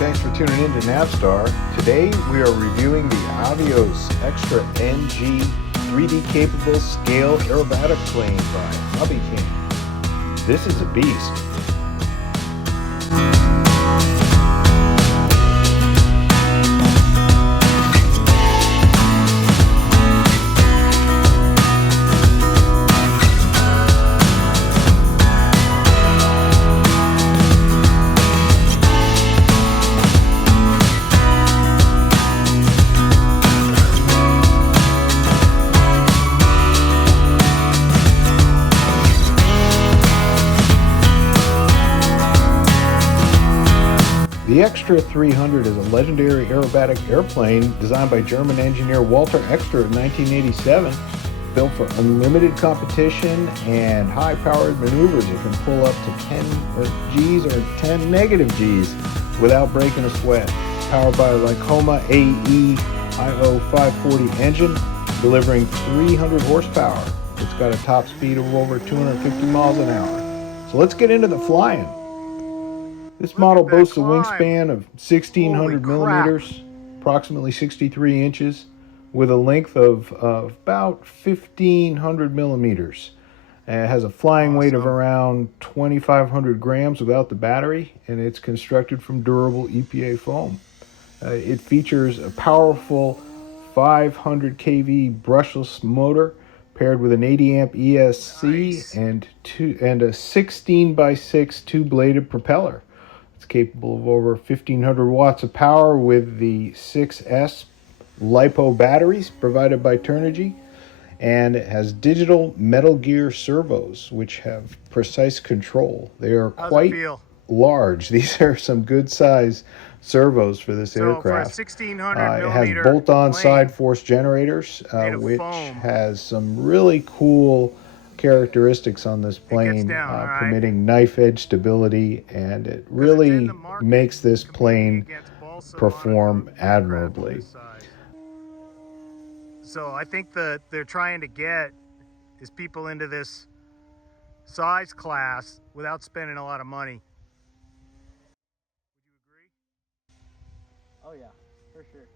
thanks for tuning in to Navstar. Today we are reviewing the Avios Extra NG 3D capable scale aerobatic plane by Hobbyking. This is a beast. The Extra 300 is a legendary aerobatic airplane designed by German engineer Walter Extra in 1987. Built for unlimited competition and high-powered maneuvers. It can pull up to 10 Gs or 10 negative Gs without breaking a sweat. Powered by a LiPo AE IO 540 engine, delivering 300 horsepower. It's got a top speed of over 250 miles an hour. So let's get into the flying. This model boasts a wingspan of 1,600 millimeters, approximately 63 inches, with a length of about 1,500 millimeters. It has a flying weight of around 2,500 grams without the battery, and it's constructed from durable EPA foam. It features a powerful 500 kV brushless motor paired with an 80 amp ESC and a 16x6 two-bladed propeller. It's capable of over 1,500 watts of power with the 6S LiPo batteries provided by Turnigy, and it has digital metal gear servos which have precise control. They are quite large. These are some good size servos for this aircraft. For a 1,600 it has bolt-on side force generators, which has some really cool characteristics on this plane, permitting knife edge stability, and it really makes this plane perform admirably. So I think that they're trying to get is people into this size class without spending a lot of money. Would you agree? Oh yeah, for sure.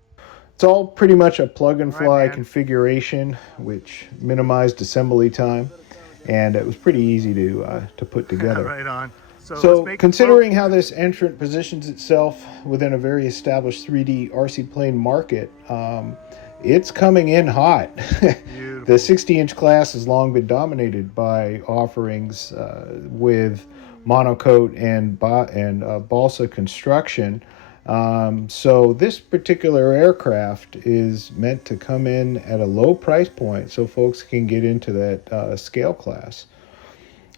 It's all pretty much a plug and fly configuration, which minimized assembly time, and it was pretty easy to put together. Right on. So considering how this entrant positions itself within a very established 3D RC plane market, it's coming in hot. The 60-inch class has long been dominated by offerings with monocoque and balsa construction. So this particular aircraft is meant to come in at a low price point so folks can get into that scale class.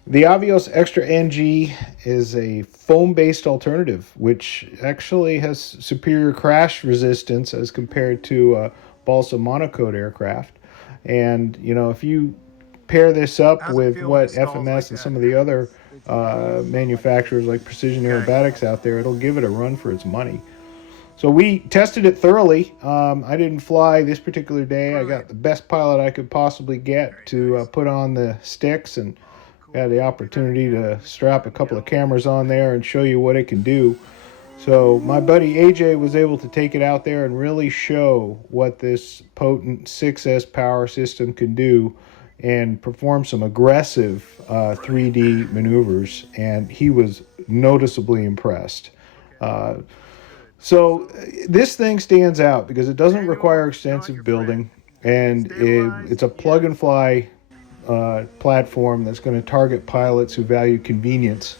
The Avios Extra NG is a foam-based alternative, which actually has superior crash resistance as compared to balsa monocoque aircraft. And, you know, if you pair this up with what FMS and some of the other manufacturers like Precision Aerobatics out there, it'll give it a run for its money. So we tested it thoroughly. I didn't fly this particular day. I got the best pilot I could possibly get to put on the sticks, and had the opportunity to strap a couple of cameras on there and show you what it can do. So my buddy AJ was able to take it out there and really show what this potent 6S power system can do and perform some aggressive 3D maneuvers, and he was noticeably impressed. So this thing stands out because it doesn't require extensive building, and it's a plug and fly platform that's going to target pilots who value convenience,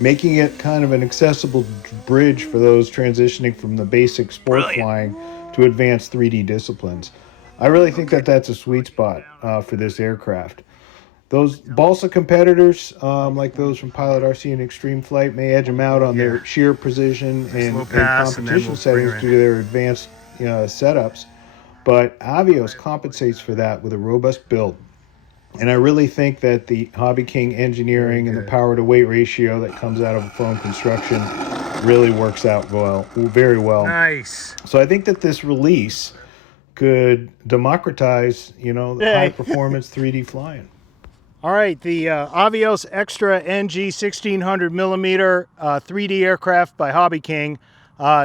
making it kind of an accessible bridge for those transitioning from the basic sport flying to advanced 3D disciplines. I really think that that's a sweet spot for this aircraft. Those balsa competitors, like those from Pilot RC and Extreme Flight, may edge them out on their sheer precision and competition settings due to their advanced setups, but Avios compensates for that with a robust build. And I really think that the Hobbyking engineering and the power to weight ratio that comes out of foam construction really works out very well. Nice. So I think that this release could democratize, the high performance 3D flying. All right, the Avios Extra NG 1,600 millimeter 3D aircraft by Hobbyking.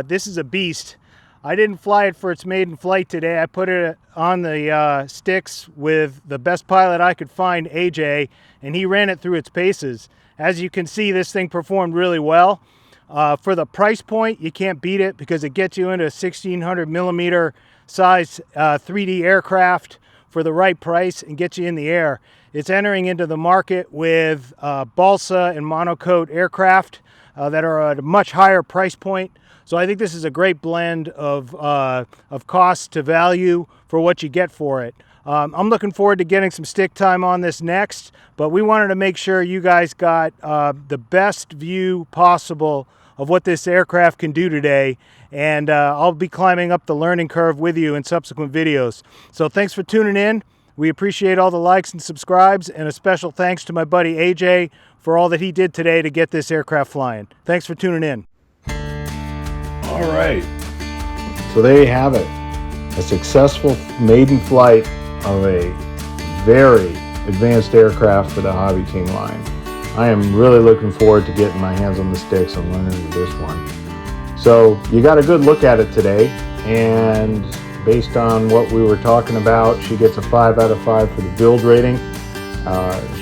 This is a beast. I didn't fly it for its maiden flight today. I put it on the sticks with the best pilot I could find, AJ, and he ran it through its paces. As you can see, this thing performed really well. For the price point, you can't beat it because it gets you into a 1600 millimeter size 3D aircraft for the right price and gets you in the air. It's entering into the market with balsa and monocoque aircraft that are at a much higher price point. So I think this is a great blend of cost to value for what you get for it. I'm looking forward to getting some stick time on this next, but we wanted to make sure you guys got the best view possible of what this aircraft can do today, and I'll be climbing up the learning curve with you in subsequent videos. So thanks for tuning in. We appreciate all the likes and subscribes, and a special thanks to my buddy AJ for all that he did today to get this aircraft flying. Thanks for tuning in. All right, so there you have it. A successful maiden flight of a very advanced aircraft for the Hobbyking line. I am really looking forward to getting my hands on the sticks and learning with this one. So you got a good look at it today, and based on what we were talking about, she gets a 5 out of 5 for the build rating.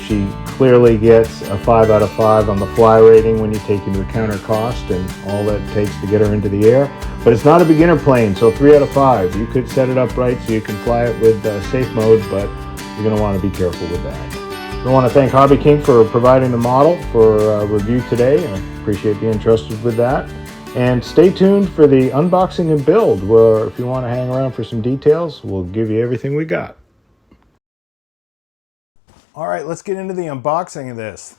She clearly gets a 5 out of 5 on the fly rating when you take into account her cost and all that it takes to get her into the air. But it's not a beginner plane, so 3 out of 5. You could set it up right so you can fly it with safe mode, but you're going to want to be careful with that. I want to thank Hobbyking for providing the model for review today. I appreciate being trusted with that. And stay tuned for the unboxing and build, where if you want to hang around for some details, we'll give you everything we got. All right, let's get into the unboxing of this.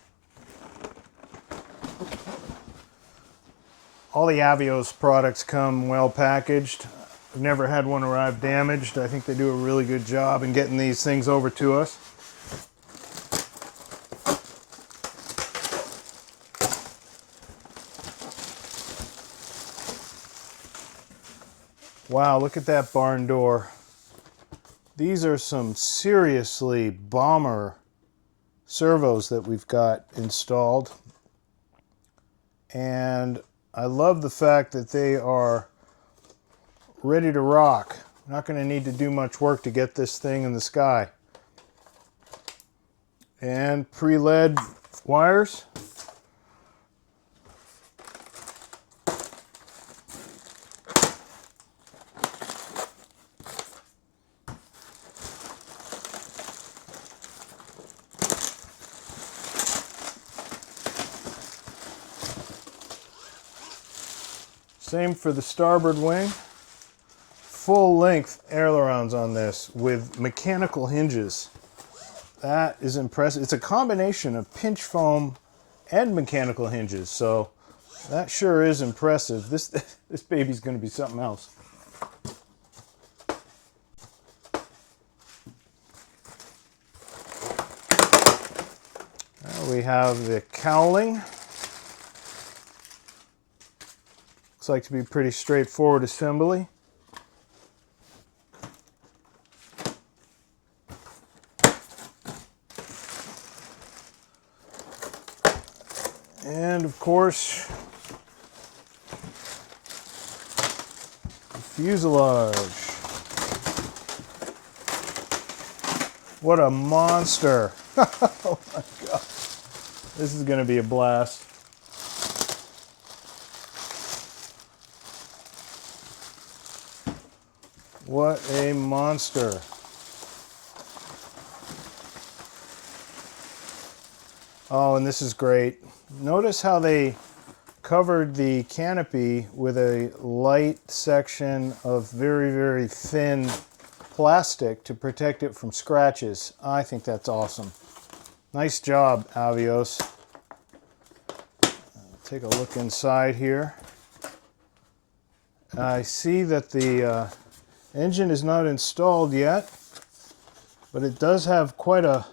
All the Avios products come well packaged. I've never had one arrive damaged. I think they do a really good job in getting these things over to us. Wow, look at that barn door. These are some seriously bomber servos that we've got installed. And I love the fact that they are ready to rock. Not going to need to do much work to get this thing in the sky. And pre-led wires. Same for the starboard wing. Full length ailerons on this with mechanical hinges. That is impressive. It's a combination of pinch foam and mechanical hinges, so that sure is impressive. This baby's going to be something else. Now we have the cowling. Looks like to be pretty straightforward assembly. And of course, the fuselage. What a monster. Oh my God. This is going to be a blast. What a monster. Oh, and this is great. Notice how they covered the canopy with a light section of very, very thin plastic to protect it from scratches. I think that's awesome. Nice job, Avios. Take a look inside here. I see that the engine is not installed yet, but it does have quite a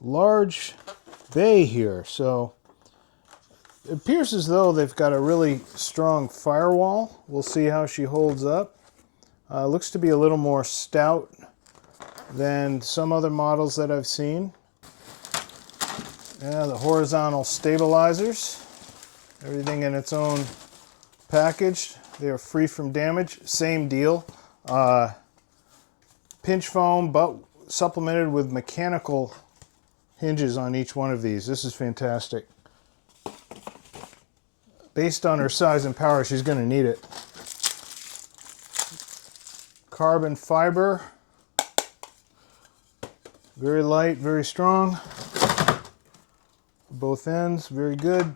large bay here, so it appears as though they've got a really strong firewall. We'll see how she holds up. Looks to be a little more stout than some other models that I've seen. Yeah, the horizontal stabilizers, everything in its own package. They are free from damage. Same deal. Pinch foam, but supplemented with mechanical hinges on each one of these. This is fantastic. Based on her size and power, she's going to need it. Carbon fiber. Very light, very strong. Both ends, very good.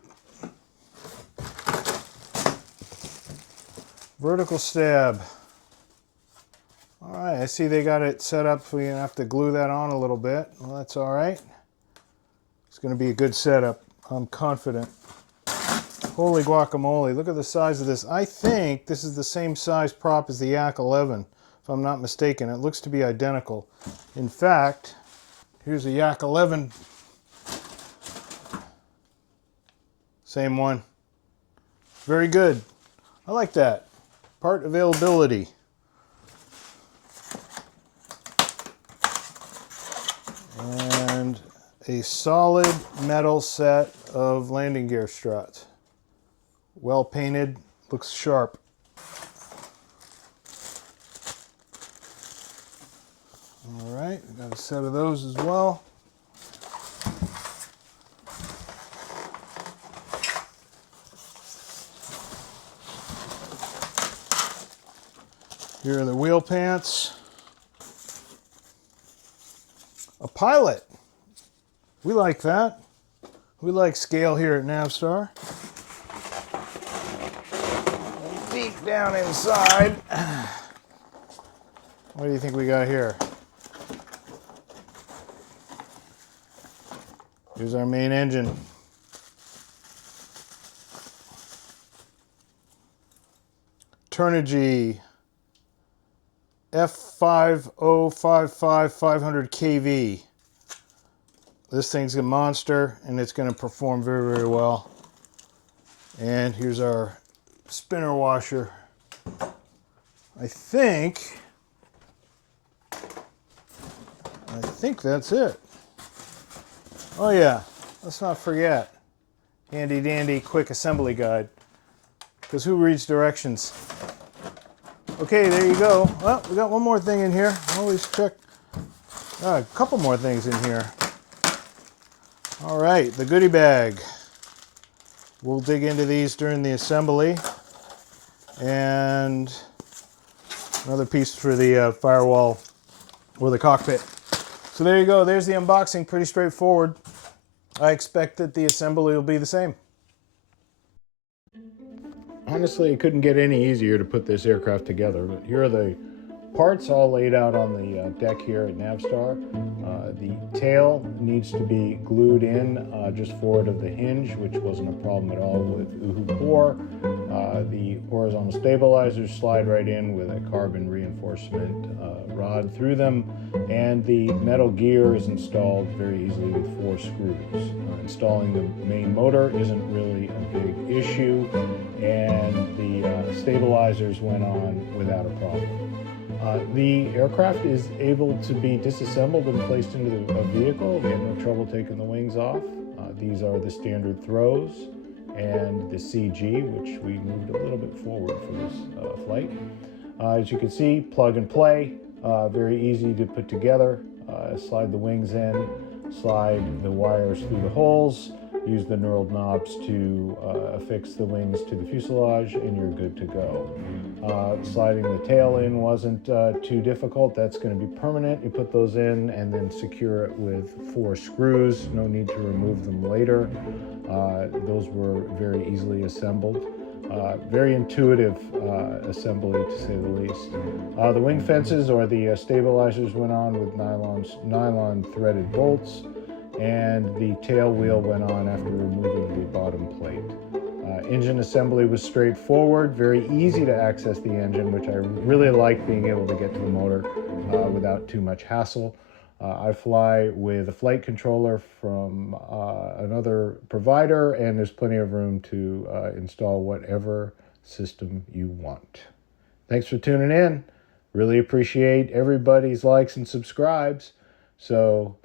Vertical stab. All right, I see they got it set up so you're gonna have to glue that on a little bit. Well, that's all right. It's gonna be a good setup, I'm confident. Holy guacamole, look at the size of this. I think this is the same size prop as the Yak 11, if I'm not mistaken. It looks to be identical. In fact, here's a Yak 11. Same one. Very good. I like that. Part availability. And a solid metal set of landing gear struts. Well painted, looks sharp. All right, got a set of those as well. Here are the wheel pants. A pilot. We like that. We like scale here at Navstar. Deep down inside, what do you think we got here? Here's our main engine. Turnigy F5055 500 kV. This thing's a monster and it's going to perform very, very well. And here's our spinner washer. I think that's it. Oh yeah, let's not forget. Handy dandy quick assembly guide. Because who reads directions? Okay, there you go. Well, we got one more thing in here. Always check. A couple more things in here. All right, the goodie bag. We'll dig into these during the assembly. And another piece for the firewall or the cockpit. So there you go. There's the unboxing. Pretty straightforward. I expect that the assembly will be the same. Honestly, it couldn't get any easier to put this aircraft together, but here are the parts all laid out on the deck here at Navstar. The tail needs to be glued in just forward of the hinge, which wasn't a problem at all with Uhu 4. The horizontal stabilizers slide right in with a carbon reinforcement rod through them, and the metal gear is installed very easily with 4 screws. Installing the main motor isn't really a big issue, and the stabilizers went on without a problem. The aircraft is able to be disassembled and placed into a vehicle. We had no trouble taking the wings off. These are the standard throws and the CG, which we moved a little bit forward for this flight. As you can see, plug and play, very easy to put together. Slide the wings in, slide the wires through the holes, use the knurled knobs to affix the wings to the fuselage, and you're good to go. Sliding the tail in wasn't too difficult. That's going to be permanent. You put those in and then secure it with 4 screws. No need to remove them later. Those were very easily assembled. Very intuitive assembly, to say the least. The wing fences or the stabilizers went on with nylon threaded bolts, and the tail wheel went on after removing the bottom plate. Engine assembly was straightforward, very easy to access the engine, which I really like, being able to get to the motor without too much hassle. I fly with a flight controller from another provider, and there's plenty of room to install whatever system you want. Thanks for tuning in. Really appreciate everybody's likes and subscribes. So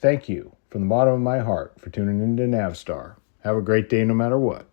thank you from the bottom of my heart for tuning into Navstar. Have a great day no matter what.